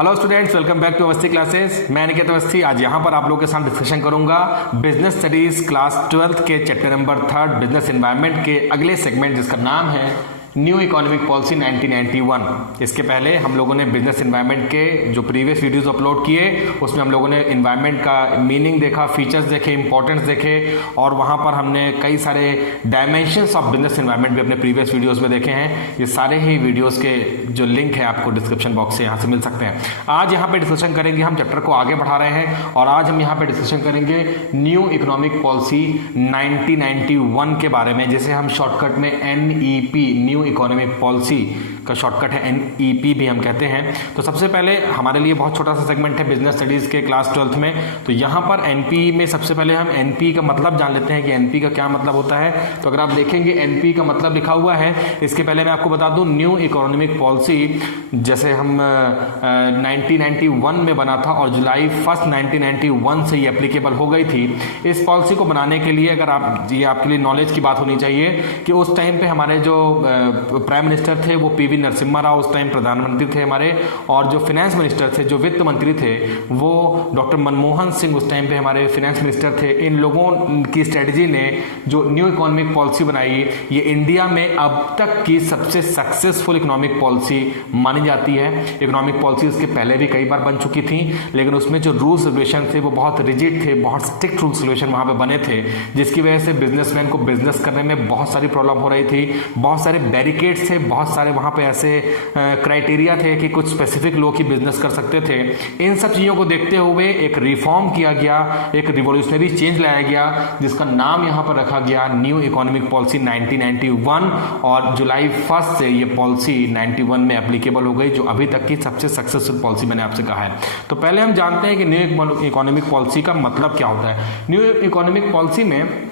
Hello students, welcome back to Awasthi classes. मैं निकेत अवस्थी। आज यहाँ पर आप लोगों के साथ डिस्कशन करूंगा बिजनेस स्टडीज क्लास 12th के चैप्टर नंबर 3 बिजनेस एनवायरनमेंट के अगले सेगमेंट, जिसका नाम है न्यू इकोनॉमिक पॉलिसी 1991। इसके पहले हम लोगों ने बिजनेस एनवायरनमेंट के जो प्रीवियस वीडियोस अपलोड किए उसमें हम लोगों ने एनवायरनमेंट का मीनिंग देखा, फीचर्स देखे, इंपॉर्टेंस देखे, और वहाँ पर हमने कई सारे डायमेंशंस ऑफ बिजनेस एनवायरनमेंट भी अपने प्रीवियस वीडियोस में देखे हैं। ये सारे ही वीडियोस के जो लिंक है आपको डिस्क्रिप्शन बॉक्स से यहाँ से मिल सकते हैं। आज यहाँ पे डिस्कशन करेंगे, हम चैप्टर को आगे बढ़ा रहे हैं और आज हम यहाँ पे डिस्कशन करेंगे न्यू इकोनॉमिक पॉलिसी 1991 के बारे में, जिसे हम शॉर्टकट में NEP न्यू इकोनॉमिक पॉलिसी का शॉर्टकट है, NEP भी हम कहते हैं। तो सबसे पहले हमारे लिए बहुत छोटा सा सेगमेंट है बिजनेस स्टडीज के क्लास 12th में। तो यहाँ पर NP में सबसे पहले हम NP का मतलब जान लेते हैं कि NP का क्या मतलब होता है। तो अगर आप देखेंगे NP का मतलब लिखा हुआ है। इसके पहले मैं आपको बता दूं, न्यू इकोनॉमिक पॉलिसी जैसे हम 1991 में बना था और जुलाई 1 1991 से ये एप्लीकेबल हो गई थी। इस पॉलिसी को बनाने के लिए, अगर आप, ये आपके लिए नॉलेज की बात होनी चाहिए कि उस टाइम पे हमारे जो प्राइम मिनिस्टर थे वो PV नरसिम्हा राव उस टाइम प्रधानमंत्री थे हमारे, और जो फाइनेंस मिनिस्टर थे, जो वित्त मंत्री थे, वो डॉक्टर मनमोहन सिंह उस टाइम पे हमारे फाइनेंस मिनिस्टर थे। इन लोगों की स्ट्रेटजी ने जो न्यू इकोनॉमिक पॉलिसी बनाई, ये इंडिया में अब तक की सबसे सक्सेसफुल इकोनॉमिक पॉलिसी मानी जाती है। इकोनॉमिक पॉलिसी इसके पहले भी कई बार बन चुकी थी, लेकिन उसमें जो रूल्स रेगुलेशन थे वो बहुत रिजिड थे, बहुत स्ट्रिक्ट रूल्स रेगुलेशन वहाँ पे बने थे, जिसकी वजह से बिजनेसमैन को बिजनेस करने में बहुत सारी प्रॉब्लम हो रही थी। बहुत सारे बैरिकेड्स थे, बहुत सारे वहाँ पे ऐसे क्राइटेरिया थे कि कुछ स्पेसिफिक लोग ही बिजनेस कर सकते थे। इन सब चीज़ों को देखते हुए एक रिफॉर्म किया गया, एक रिवोल्यूशनरी चेंज लाया गया, जिसका नाम यहाँ पर रखा गया न्यू इकोनॉमिक पॉलिसी 1991। और जुलाई 1 से ये पॉलिसी 91 में एप्लीकेबल हो गई, जो अभी तक की सबसे सक्सेसफुल पॉलिसी मैंने आपसे कहा है। तो पहले हम जानते हैं कि न्यू इकोनॉमिक पॉलिसी का मतलब क्या होता है। न्यू इकोनॉमिक पॉलिसी में,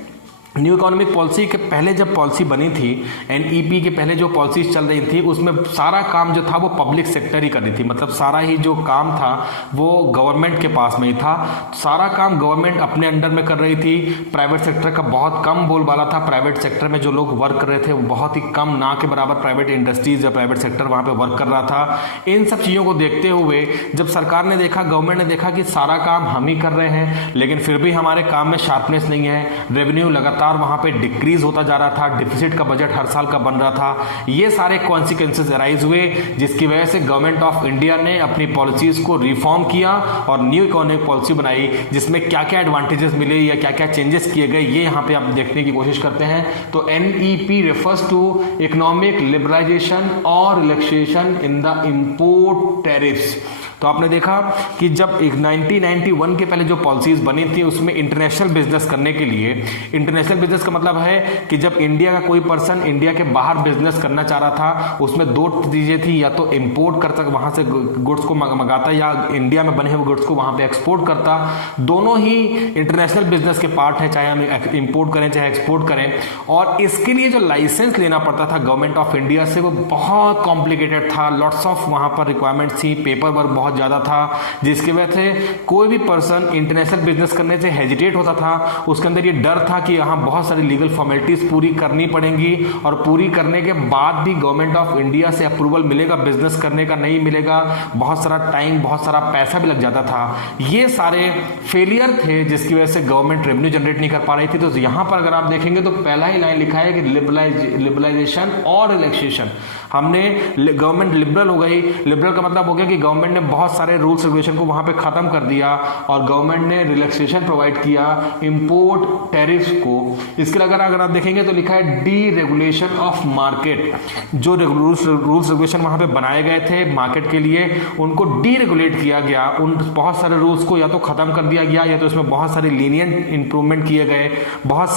न्यू इकोनॉमिक पॉलिसी के पहले जब पॉलिसी बनी थी, NEP के पहले जो पॉलिसीज चल रही थी, उसमें सारा काम जो था वो पब्लिक सेक्टर ही कर रही थी। मतलब सारा ही जो काम था वो गवर्नमेंट के पास में ही था। सारा काम गवर्नमेंट अपने अंडर में कर रही थी। प्राइवेट सेक्टर का बहुत कम बोलबाला था। प्राइवेट सेक्टर में जो लोग वर्क कर रहे थे वो बहुत ही कम, ना के बराबर प्राइवेट इंडस्ट्रीज या प्राइवेट सेक्टर वहाँ पर वर्क कर रहा था। इन सब चीज़ों को देखते हुए जब सरकार ने देखा, गवर्नमेंट ने देखा कि सारा काम हम ही कर रहे हैं, लेकिन फिर भी हमारे काम में शार्पनेस नहीं है, रेवेन्यू लगातार वहां पे डिक्रीज होता जा रहा था, डिफिसिट का बजट हर साल का बन रहा था, ये सारे कॉन्सिक्वेंसेस अराइज हुए, जिसकी वजह से गवर्नमेंट ऑफ इंडिया ने अपनी पॉलिसीज को रिफॉर्म किया और न्यू इकोनॉमिक पॉलिसी बनाई, जिसमें क्या क्या एडवांटेजेस मिले या क्या क्या चेंजेस किए गए, ये यहाँ पे आप देखने की कोशिश करते हैं। तो NEP refers to economic liberalisation और relaxation in the import tariffs. तो आपने देखा कि जब 1991 के पहले जो पॉलिसीज बनी थी, उसमें इंटरनेशनल बिजनेस करने के लिए, इंटरनेशनल बिजनेस का मतलब है कि जब इंडिया का कोई पर्सन इंडिया के बाहर बिजनेस करना चाह रहा था, उसमें दो चीजें थी, या तो इंपोर्ट करता, वहां से गुड्स को मंगाता, या इंडिया में बने हुए गुड्स को वहां पे एक्सपोर्ट करता। दोनों ही इंटरनेशनल बिजनेस के पार्ट है, चाहे हम इंपोर्ट करें चाहे एक्सपोर्ट करें। और इसके लिए जो लाइसेंस लेना पड़ता था गवर्नमेंट ऑफ इंडिया से, वो बहुत कॉम्प्लिकेटेड था। लॉट्स ऑफ वहां पर रिक्वायरमेंट्स थी, पेपर वर्क बहुत ज्यादा था, जिसकी वजह से कोई भी पर्सन इंटरनेशनल बिजनेस करने से हेजिटेट होता था। उसके अंदर ये डर था कि यहाँ बहुत सारी लीगल फॉर्मेलिटीज पूरी करनी पड़ेंगी, और पूरी करने के बाद भी गवर्नमेंट ऑफ इंडिया से अप्रूवल मिलेगा बिजनेस करने का, नहीं मिलेगा, बहुत सारा टाइम, बहुत सारा पैसा भी लग जाता था। ये सारे फेलियर थे, जिसकी वजह से गवर्नमेंट रेवेन्यू जनरेट नहीं कर पा रही थी। तो यहाँ पर अगर आप देखेंगे तो पहला ही लाइन लिखा है कि लिबरलाइजेशन और रिलैक्सेशन। हमने, गवर्नमेंट लिबरल हो गई। लिबरल का मतलब हो गया कि गवर्नमेंट ने बहुत सारे रूल्स रेगुलेशन को वहां पे खत्म कर दिया, और गवर्नमेंट ने रिलैक्सेशन प्रोवाइड किया इंपोर्ट टैरिफ्स को। इसके अगर आप देखेंगे तो लिखा है डी रेगुलेशन ऑफ मार्केट। जो रूल्स रेगुलेशन वहां पे बनाए गए थे मार्केट के लिए, उनको डी रेगुलेट किया गया। उन बहुत सारे रूल्स को या तो खत्म कर दिया गया, या तो इसमें बहुत सारे लीनियंट इंप्रूवमेंट किए गए। बहुत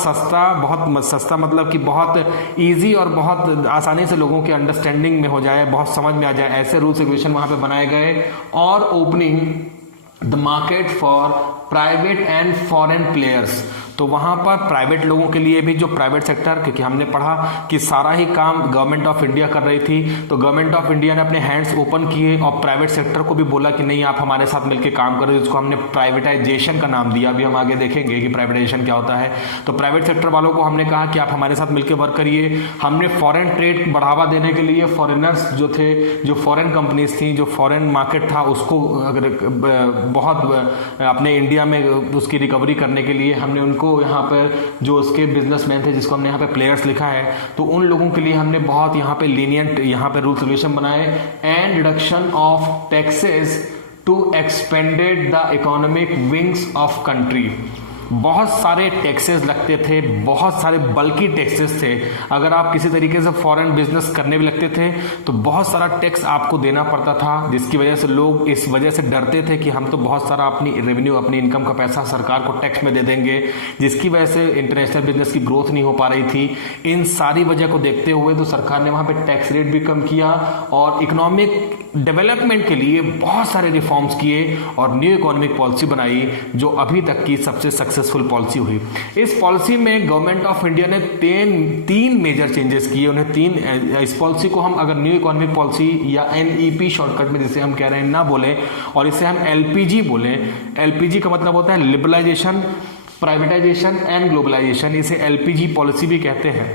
सस्ता मतलब कि बहुत ईजी और बहुत आसानी से लोगों के अंडरस्टैंडिंग में हो जाए, बहुत समझ में आ जाए, ऐसे रूल्स रेगुलेशन वहां पे बनाए गए। और opening the market for private and foreign players. तो वहाँ पर प्राइवेट लोगों के लिए भी, जो प्राइवेट सेक्टर, क्योंकि हमने पढ़ा कि सारा ही काम गवर्नमेंट ऑफ इंडिया कर रही थी, तो गवर्नमेंट ऑफ इंडिया ने अपने हैंड्स ओपन किए और प्राइवेट सेक्टर को भी बोला कि नहीं, आप हमारे साथ मिलकर काम करो, जिसको हमने प्राइवेटाइजेशन का नाम दिया। अभी हम आगे देखेंगे कि प्राइवेटाइजेशन क्या होता है। तो प्राइवेट सेक्टर वालों को हमने कहा कि आप हमारे साथ मिलकर वर्क करिए। हमने फॉरेन ट्रेड बढ़ावा देने के लिए फॉरेनर्स जो थे, जो फॉरेन कंपनीज थी, जो फॉरेन मार्केट था, उसको अगर बहुत अपने इंडिया में उसकी रिकवरी करने के लिए हमने उनको यहाँ पर, जो उसके बिजनेसमैन थे, जिसको हमने यहाँ पे प्लेयर्स लिखा है, तो उन लोगों के लिए हमने बहुत यहाँ पे लीनियंट यहाँ पे रूल्स रेगुलेशन बनाए। And reduction of taxes to expanded the economic wings of country. बहुत सारे टैक्सेस लगते थे, बहुत सारे बल्कि टैक्सेस थे। अगर आप किसी तरीके से फॉरेन बिजनेस करने भी लगते थे तो बहुत सारा टैक्स आपको देना पड़ता था, जिसकी वजह से लोग इस वजह से डरते थे कि हम तो बहुत सारा अपनी रेवेन्यू, अपनी इनकम का पैसा सरकार को टैक्स में दे देंगे, जिसकी वजह से इंटरनेशनल बिजनेस की ग्रोथ नहीं हो पा रही थी। इन सारी वजह को देखते हुए तो सरकार ने वहाँ पर टैक्स रेट भी कम किया और इकोनॉमिक डेवलपमेंट के लिए बहुत सारे रिफॉर्म्स किए और न्यू इकोनॉमिक पॉलिसी बनाई, जो अभी तक की सबसे सक्सेसफुल पॉलिसी हुई। इस पॉलिसी में गवर्नमेंट ऑफ इंडिया ने तीन मेजर चेंजेस किए। उन्हें इस पॉलिसी को हम अगर न्यू इकोनॉमिक पॉलिसी या NEP शॉर्टकट में जिसे हम कह रहे हैं ना बोले, और इसे हम LPG बोले। LPG का मतलब होता है लिबरलाइजेशन, प्राइवेटाइजेशन एंड ग्लोबलाइजेशन। इसे LPG पॉलिसी भी कहते हैं।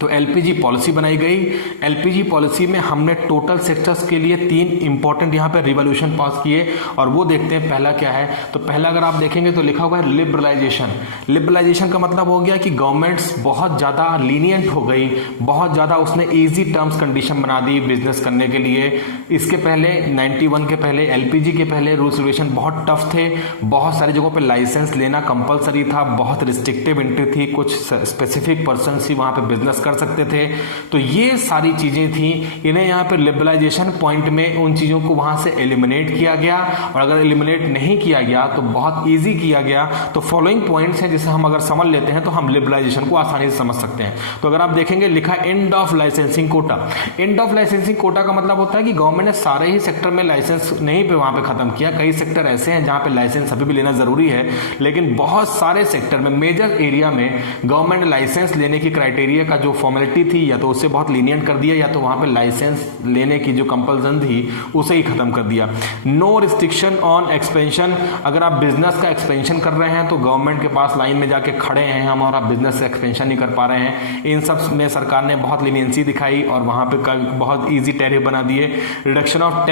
तो LPG पॉलिसी बनाई गई। LPG पॉलिसी में हमने टोटल सेक्टर्स के लिए 3 इंपॉर्टेंट यहाँ पे रिवोल्यूशन पास किए और वो देखते हैं पहला क्या है। तो पहला अगर आप देखेंगे तो लिखा हुआ है लिबरलाइजेशन। लिबरलाइजेशन का मतलब हो गया कि गवर्नमेंट्स बहुत ज़्यादा लीनियंट हो गई, बहुत ज़्यादा उसने ईजी टर्म्स कंडीशन बना दी बिजनेस करने के लिए। इसके पहले 91 के पहले, LPG के पहले रूल्स रेगुलेशन बहुत टफ थे, बहुत सारी जगहों पर लाइसेंस लेना कंपलसरी था, बहुत रिस्ट्रिक्टिव एंट्री थी, कुछ स्पेसिफिक पर्सन ही वहाँ पर बिजनेस कर सकते थे। तो ये सारी चीजें थी, इन्हें यहाँ पे लिबरलाइजेशन पॉइंट में उन चीजों को वहां से एलिमिनेट किया गया। और अगर एलिमिनेट नहीं किया गया तो बहुत इजी किया गया। तो फॉलोइंग पॉइंट्स हैं जिसे हम अगर समझ लेते हैं तो हम लिबरलाइजेशन को आसानी से समझ सकते हैं। तो अगर आप देखेंगे लिखा end of licensing quota. End of licensing quota का मतलब होता है कि गवर्नमेंट ने सारे ही सेक्टर में लाइसेंस नहीं पे वहां पे खत्म किया। कई सेक्टर ऐसे हैं जहां पे लाइसेंस अभी भी लेना जरूरी है, लेकिन बहुत सारे सेक्टर में, मेजर एरिया में गवर्नमेंट ने लाइसेंस लेने की क्राइटेरिया का जो फॉर्मेलिटी थी या तो उससे बहुत लीनियंट कर दिया, या तो वहां पे लाइसेंस लेने की जो कंपल्सन थी उसे ही खत्म कर दिया। No restriction on expansion. अगर आप बिजनेस का एक्सपेंशन कर रहे हैं तो गवर्नमेंट के पास लाइन में जाके खड़े हैं हम और आप बिजनेस से एक्सपेंशन नहीं कर पा रहे हैं, इन सब में सरकार ने बहुत लीनियंसी दिखाई और वहां पे बहुत ईजी टैरिफ बना दिए। रिडक्शन ऑफ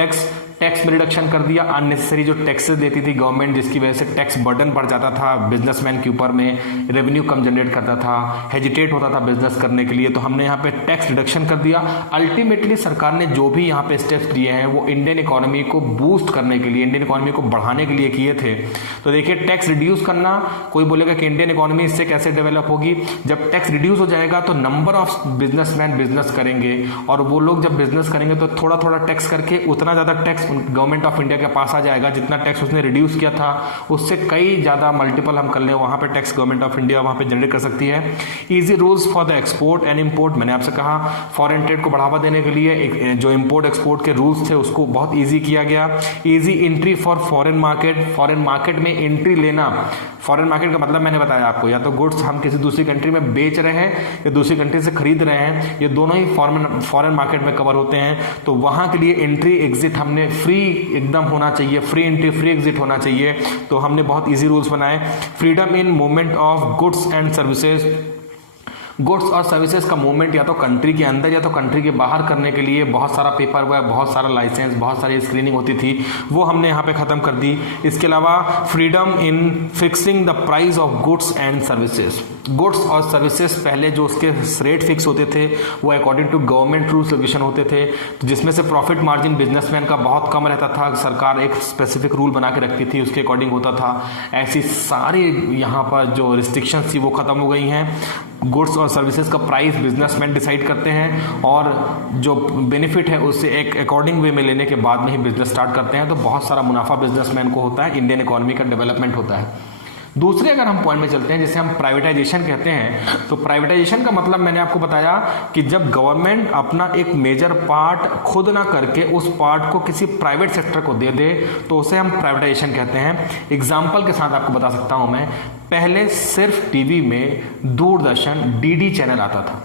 टैक्स में रिडक्शन कर दिया। अननेसेसरी जो टैक्सेस देती थी गवर्नमेंट, जिसकी वजह से टैक्स बर्डन बढ़ जाता था बिजनेसमैन के ऊपर में, रेवेन्यू कम जनरेट करता था, हेजिटेट होता था बिजनेस करने के लिए, तो हमने यहाँ पे टैक्स रिडक्शन कर दिया। अल्टीमेटली सरकार ने जो भी यहाँ पे स्टेप्स लिए हैं वो इंडियन इकोनॉमी को बूस्ट करने के लिए, इंडियन इकोनॉमी को बढ़ाने के लिए किए थे। तो देखिए, टैक्स रिड्यूस करना, कोई बोलेगा कि इंडियन इकोनॉमी इससे कैसे डेवलप होगी। जब टैक्स रिड्यूस हो जाएगा तो नंबर ऑफ बिजनेसमैन बिजनेस करेंगे और वो लोग जब बिजनेस करेंगे तो थोड़ा थोड़ा टैक्स करके उतना ज्यादा टैक्स गवर्नमेंट ऑफ इंडिया के पास आ जाएगा, जितना टैक्स उसने रिड्यूस किया था उससे कई ज्यादा मल्टीपल हम कर लें, वहां पे टैक्स गवर्नमेंट ऑफ इंडिया वहां पे जनरेट कर सकती है। Easy rules for the export and import. मैंने आपसे कहा फॉरेन ट्रेड को बढ़ावा देने के लिए जो इंपोर्ट एक्सपोर्ट के रूल्स थे उसको बहुत ईजी किया गया। Easy entry for foreign market. Foreign market में एंट्री लेना, फॉरेन मार्केट का मतलब मैंने बताया आपको, या तो गुड्स हम किसी दूसरी कंट्री में बेच रहे हैं या दूसरी कंट्री से खरीद रहे हैं, ये दोनों ही फॉरेन मार्केट में कवर होते हैं। तो वहां के लिए एंट्री एग्जिट हमने फ्री एकदम होना चाहिए, फ्री एंट्री फ्री एग्जिट होना चाहिए। तो हमने बहुत इजी रूल्स बनाए। Freedom in movement of goods and services. Goods और सर्विसेज का मूवमेंट या तो कंट्री के अंदर या तो कंट्री के बाहर करने के लिए बहुत सारा पेपर वर्क, बहुत सारा लाइसेंस, बहुत सारी स्क्रीनिंग होती थी, वो हमने यहाँ पे खत्म कर दी। इसके अलावा freedom in fixing the price of goods and services. Goods और सर्विसेज पहले जो उसके रेट फिक्स होते थे वो according to government rules regulation होते थे, तो जिसमें से प्रॉफिट मार्जिन बिजनेसमैन का बहुत कम रहता था, सरकार एक स्पेसिफिक रूल बना के रखती थी, उसके अकॉर्डिंग होता था। ऐसी सारी यहाँ पर जो रिस्ट्रिक्शंस थी वो खत्म हो गई हैं। गुड्स और सर्विसेज का प्राइस बिजनेसमैन डिसाइड करते हैं और जो बेनिफिट है उससे एक अकॉर्डिंग वे में लेने के बाद में ही बिजनेस स्टार्ट करते हैं, तो बहुत सारा मुनाफा बिजनेसमैन को होता है, इंडियन इकोनॉमी का डेवलपमेंट होता है। दूसरे अगर हम पॉइंट में चलते हैं, जिसे हम प्राइवेटाइजेशन कहते हैं, तो प्राइवेटाइजेशन का मतलब मैंने आपको बताया कि जब गवर्नमेंट अपना एक मेजर पार्ट खुद ना करके उस पार्ट को किसी प्राइवेट सेक्टर को दे दे, तो उसे हम प्राइवेटाइजेशन कहते हैं। एग्जाम्पल के साथ आपको बता सकता हूं मैं, पहले सिर्फ टीवी में दूरदर्शन डीडी चैनल आता था।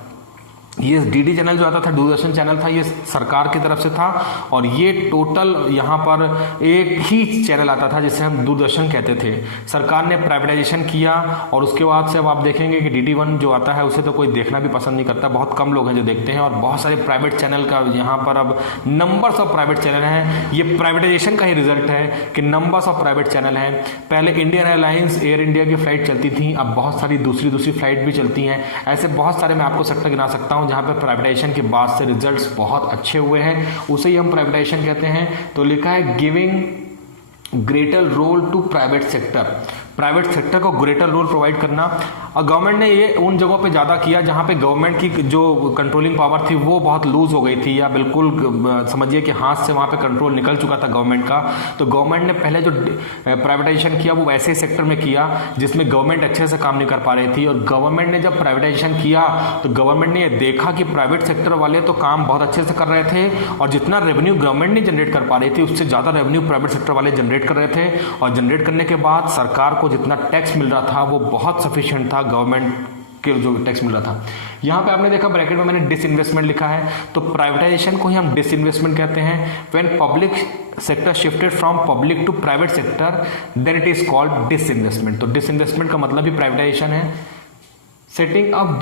ये डीडी चैनल जो आता था, दूरदर्शन चैनल था, ये सरकार की तरफ से था, और ये टोटल यहाँ पर एक ही चैनल आता था जिसे हम दूरदर्शन कहते थे। सरकार ने प्राइवेटाइजेशन किया और उसके बाद से अब आप देखेंगे कि DD1 जो आता है उसे तो कोई देखना भी पसंद नहीं करता, बहुत कम लोग हैं जो देखते हैं, और बहुत सारे प्राइवेट चैनल का यहाँ पर अब नंबर्स ऑफ प्राइवेट चैनल हैं। ये प्राइवेटाइजेशन का ही रिजल्ट है कि नंबर्स ऑफ प्राइवेट चैनल हैं। पहले इंडियन एयरलाइंस, एयर इंडिया की फ्लाइट चलती थी, अब बहुत सारी दूसरी फ्लाइट भी चलती हैं। ऐसे बहुत सारे मैं आपको सेक्टर गिना सकता हूँ जहां पे प्राइवेटाइजेशन के बाद से रिजल्ट्स बहुत अच्छे हुए हैं, उसे ही हम प्राइवेटाइजेशन कहते हैं। तो लिखा है giving greater role to private sector, private sector को ग्रेटर रोल प्रोवाइड करना। और गवर्नमेंट ने ये उन जगहों पे ज़्यादा किया जहाँ पे गवर्नमेंट की जो कंट्रोलिंग पावर थी वो बहुत लूज हो गई थी, या बिल्कुल समझिए कि हाथ से वहाँ पे कंट्रोल निकल चुका था गवर्नमेंट का। तो गवर्नमेंट ने पहले जो प्राइवेटाइजेशन किया वो वैसे सेक्टर में किया जिसमें गवर्नमेंट अच्छे से काम नहीं कर पा रही थी, और गवर्नमेंट ने जब प्राइवेटाइजेशन किया तो गवर्नमेंट ने ये देखा कि प्राइवेट सेक्टर वाले तो काम बहुत अच्छे से कर रहे थे, और जितना रेवेन्यू गवर्नमेंट नहीं जनरेट कर पा रही थी उससे ज़्यादा रेवेन्यू प्राइवेट सेक्टर वाले जनरेट कर रहे थे। और जनरेट करने के बाद सरकार को जितना टैक्स मिल रहा था वो बहुत सफिशिएंट था गवर्नमेंट के जो टैक्स मिल रहा था। यहाँ पे आपने देखा ब्रैकेट में मैंने डिसइन्वेस्टमेंट लिखा है, तो प्राइवेटाइजेशन को ही हम डिसइन्वेस्टमेंट कहते हैं। When public sector shifted from public to private sector then it is called disinvestment. तो डिसइन्वेस्टमेंट का मतलब भी प्राइवेटाइजेशन है। सेटिंग अप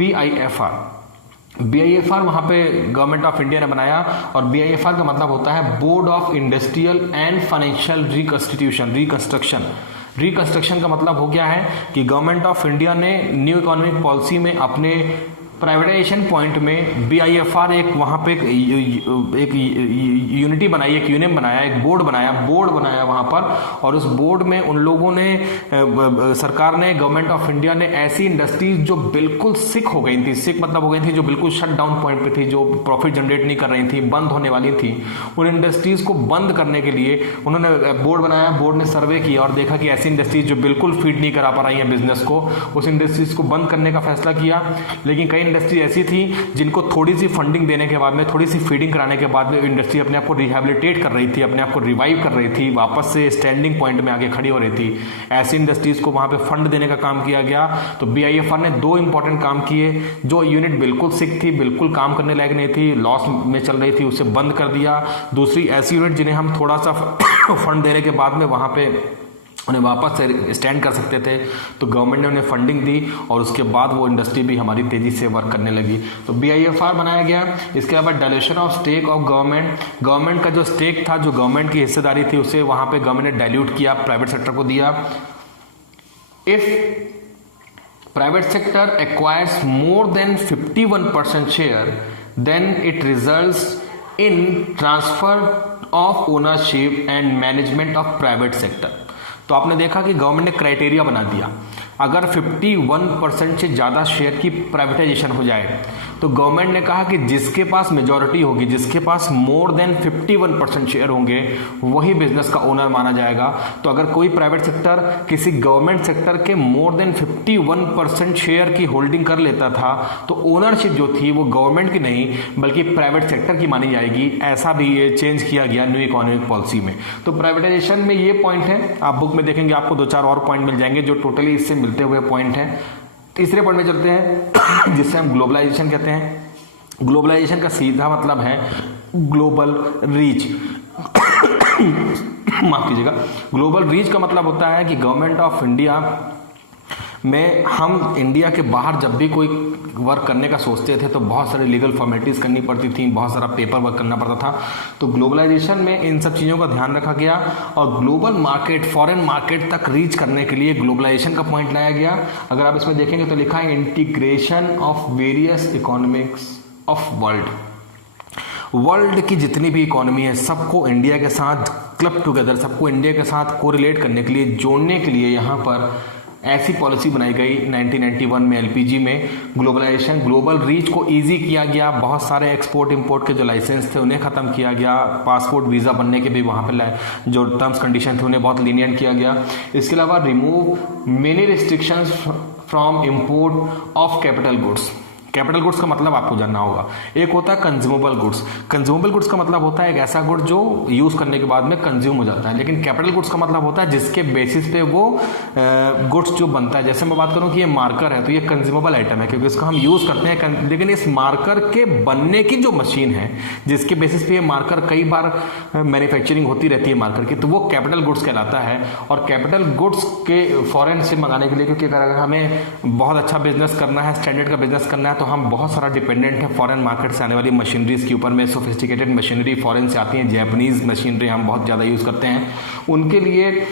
BIFR वहाँ पे गवर्नमेंट ऑफ इंडिया ने बनाया, और BIFR का मतलब होता है board of industrial and financial reconstruction का मतलब हो गया है कि गवर्नमेंट ऑफ इंडिया ने न्यू इकोनॉमिक पॉलिसी में अपने प्राइवेटाइजेशन पॉइंट में BIFR एक वहाँ पे एक यूनिटी बनाई, एक यूनियन बनाया, एक बोर्ड बनाया वहाँ पर, और उस बोर्ड में उन लोगों ने सरकार ने, गवर्नमेंट ऑफ इंडिया ने ऐसी इंडस्ट्रीज जो बिल्कुल सिक हो गई थी, सिक मतलब हो गई थी जो बिल्कुल शट डाउन पॉइंट पे थी, जो प्रॉफिट जनरेट नहीं कर रही थी, बंद होने वाली थी, उन इंडस्ट्रीज को बंद करने के लिए उन्होंने बोर्ड बनाया। बोर्ड ने सर्वे किया और देखा कि ऐसी इंडस्ट्रीज जो बिल्कुल फीड नहीं करा पा रही हैं बिजनेस को, उस इंडस्ट्रीज को बंद करने का फैसला किया। लेकिन कई इंडस्ट्री ऐसी थी जिनको थोड़ी सी फंडिंग देने के बाद में, थोड़ी सी फीडिंग कराने के बाद में इंडस्ट्री अपने आप को रिहेबिलिटेट कर रही थी, अपने आप को रिवाइव कर रही थी, वापस से स्टैंडिंग पॉइंट में आगे खड़ी हो रही थी। ऐसी इंडस्ट्रीज को वहां पे फंड देने का काम किया गया। तो BIFR ने 2 इंपॉर्टेंट काम किए। जो यूनिट बिल्कुल सिक थी, बिल्कुल काम करने लायक नहीं थी, लॉस में चल रही थी, उसे बंद कर दिया। दूसरी ऐसी यूनिट जिन्हें हम थोड़ा सा फंड देने के बाद में वहां पे उन्हें वापस से स्टैंड कर सकते थे, तो गवर्नमेंट ने उन्हें फंडिंग दी, और उसके बाद वो इंडस्ट्री भी हमारी तेजी से वर्क करने लगी। तो BIFR बनाया गया। इसके अलावा dilution of stake of government का जो स्टेक था, जो गवर्नमेंट की हिस्सेदारी थी, उसे वहां पे गवर्नमेंट ने डाइल्यूट किया, प्राइवेट सेक्टर को दिया। If private sector acquires more than 51% share then it results in transfer of ownership and management of private sector. तो आपने देखा कि गवर्नमेंट ने क्राइटेरिया बना दिया, अगर 51% से ज़्यादा शेयर की प्राइवेटाइजेशन हो जाए तो गवर्नमेंट ने कहा कि जिसके पास मेजॉरिटी होगी, जिसके पास मोर देन 51% शेयर होंगे, वही बिजनेस का ओनर माना जाएगा। तो अगर कोई प्राइवेट सेक्टर किसी गवर्नमेंट सेक्टर के मोर देन 51% शेयर की होल्डिंग कर लेता था तो ओनरशिप जो थी वो गवर्नमेंट की नहीं बल्कि प्राइवेट सेक्टर की मानी जाएगी। ऐसा भी ये चेंज किया गया न्यू इकोनॉमिक पॉलिसी में। तो प्राइवेटाइजेशन में ये पॉइंट है, आप बुक में देखेंगे आपको 2-4 और पॉइंट मिल जाएंगे जो टोटली इससे मिलते हुए पॉइंट है। तीसरे पॉइंट में चलते हैं जिससे हम ग्लोबलाइजेशन कहते हैं। ग्लोबलाइजेशन का सीधा मतलब है ग्लोबल रीच। माफ कीजिएगा, ग्लोबल रीच का मतलब होता है कि गवर्नमेंट ऑफ इंडिया में हम इंडिया के बाहर जब भी कोई वर्क करने का सोचते थे तो बहुत सारे लीगल फॉर्मेलिटीज़ करनी पड़ती थी, बहुत सारा पेपर वर्क करना पड़ता था। तो ग्लोबलाइजेशन में इन सब चीज़ों का ध्यान रखा गया और ग्लोबल मार्केट, फॉरेन मार्केट तक रीच करने के लिए ग्लोबलाइजेशन का पॉइंट लाया गया। अगर आप इसमें देखेंगे तो लिखा है integration of various economics of world की जितनी भी इकोनॉमी है सबको इंडिया के साथ क्लब टुगेदर, सबको इंडिया के साथ कोरिलेट करने के लिए, जोड़ने के लिए यहाँ पर ऐसी पॉलिसी बनाई गई 1991 में एलपीजी में। ग्लोबलाइजेशन, ग्लोबल रीच को इजी किया गया, बहुत सारे एक्सपोर्ट इंपोर्ट के जो लाइसेंस थे उन्हें ख़त्म किया गया, पासपोर्ट वीज़ा बनने के भी वहाँ पे जो टर्म्स कंडीशन थे उन्हें बहुत लीनियंट किया गया। इसके अलावा remove many restrictions from import of capital goods. Capital goods का मतलब आपको जानना होगा, एक होता है कंज्यूमेबल गुड्स। कंज्यूमेबल गुड्स का मतलब होता है एक ऐसा गुड जो यूज करने के बाद में कंज्यूम हो जाता है, लेकिन कैपिटल गुड्स का मतलब होता है जिसके बेसिस पे वो गुड्स जो बनता है। जैसे मैं बात करूं कि ये मार्कर है तो ये कंज्यूमेबल आइटम है क्योंकि इसको हम यूज करते हैं, लेकिन इस मार्कर के बनने की जो मशीन है जिसके बेसिस पे ये मार्कर कई बार मैन्युफैक्चरिंग होती रहती है मार्कर की, तो वो कैपिटल गुड्स कहलाता है। और कैपिटल गुड्स के फॉरेन से मंगाने के लिए, क्योंकि अगर हमें बहुत अच्छा बिजनेस करना है, स्टैंडर्ड का बिजनेस करना है, तो हम बहुत सारा डिपेंडेंट है फॉरेन मार्केट से आने वाली मशीनरीज के ऊपर में। सोफिस्टिकेटेड मशीनरी फॉरेन से आती हैं, जैपनीज मशीनरी हम बहुत ज़्यादा यूज़ करते हैं, उनके लिए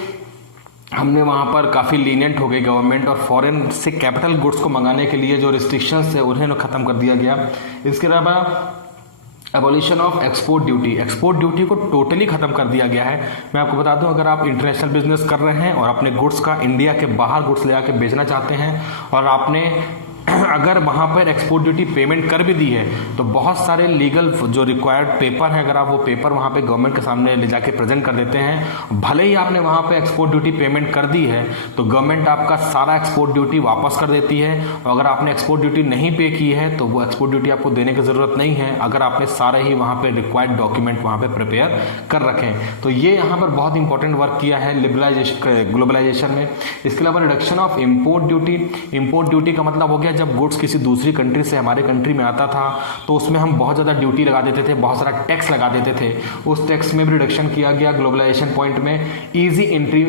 हमने वहाँ पर काफ़ी लीनियंट हो गई गवर्नमेंट, और फॉरेन से कैपिटल गुड्स को मंगाने के लिए जो रिस्ट्रिक्शंस है उन्हें ख़त्म कर दिया गया। इसके अलावा abolition of export duty, export duty को टोटली खत्म कर दिया गया है। मैं आपको बता दूं, अगर आप इंटरनेशनल बिजनेस कर रहे हैं और अपने गुड्स का इंडिया के बाहर गुड्स ले आके बेचना चाहते हैं और आपने अगर वहाँ पर एक्सपोर्ट ड्यूटी पेमेंट कर भी दी है, तो बहुत सारे लीगल जो रिक्वायर्ड पेपर हैं, अगर आप वो पेपर वहाँ पे गवर्नमेंट के सामने ले जाके प्रेजेंट कर देते हैं, भले ही आपने वहाँ पे एक्सपोर्ट ड्यूटी पेमेंट कर दी है, तो गवर्नमेंट आपका सारा एक्सपोर्ट ड्यूटी वापस कर देती है। और अगर आपने एक्सपोर्ट ड्यूटी नहीं पे की है तो वो एक्सपोर्ट ड्यूटी आपको देने की ज़रूरत नहीं है, अगर आपने सारे ही वहाँ पर रिक्वायर्ड डॉक्यूमेंट वहाँ पर प्रिपेयर कर रखें। तो ये यहाँ पर बहुत इंपॉर्टेंट वर्क किया है लिबरलाइजेशन, ग्लोबलाइजेशन में। इसके अलावा reduction of import duty, import duty का मतलब हो गया जब गुड्स किसी दूसरी कंट्री से हमारे कंट्री में आता था तो उसमें हम बहुत ज़्यादा ड्यूटी लगा देते थे, बहुत सारा टैक्स लगा देते थे, उस टैक्स में भी रिडक्शन किया गया ग्लोबलाइजेशन पॉइंट में। Easy entry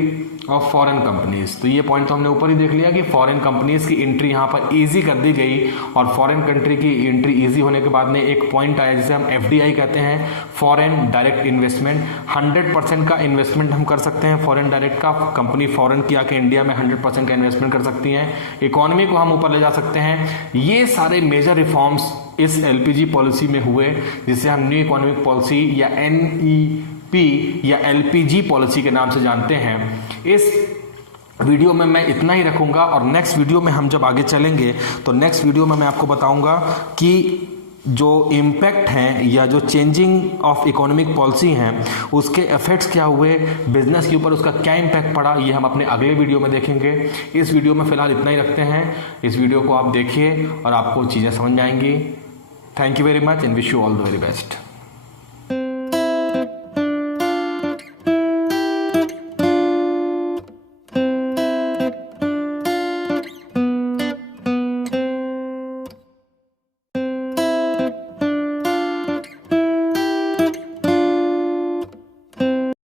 of foreign companies, तो ये पॉइंट तो हमने ऊपर ही देख लिया कि फॉरेन कंपनीज की एंट्री यहाँ पर इजी कर दी गई, और फॉरेन कंट्री की एंट्री इजी होने के बाद में एक पॉइंट आया जिसे हम FDI कहते हैं, फॉरेन डायरेक्ट इन्वेस्टमेंट। 100% का इन्वेस्टमेंट हम कर सकते हैं फॉरेन डायरेक्ट का, कंपनी फॉरेन की आके इंडिया में 100% का इन्वेस्टमेंट कर सकती हैं, इकोनॉमी को हम ऊपर ले जा सकते हैं। ये सारे मेजर रिफॉर्म्स इस LPG पॉलिसी में हुए, जिसे हम न्यू इकोनॉमिक पॉलिसी या NEP या LPG पॉलिसी के नाम से जानते हैं। इस वीडियो में मैं इतना ही रखूंगा, और नेक्स्ट वीडियो में हम जब आगे चलेंगे तो नेक्स्ट वीडियो में मैं आपको बताऊंगा कि जो इम्पैक्ट हैं या जो चेंजिंग ऑफ इकोनॉमिक पॉलिसी हैं उसके इफेक्ट्स क्या हुए बिजनेस के ऊपर, उसका क्या इम्पैक्ट पड़ा, ये हम अपने अगले वीडियो में देखेंगे। इस वीडियो में फिलहाल इतना ही रखते हैं। इस वीडियो को आप देखिए और आपको चीज़ें समझ आएंगी। Thank you very much and wish you all the very best.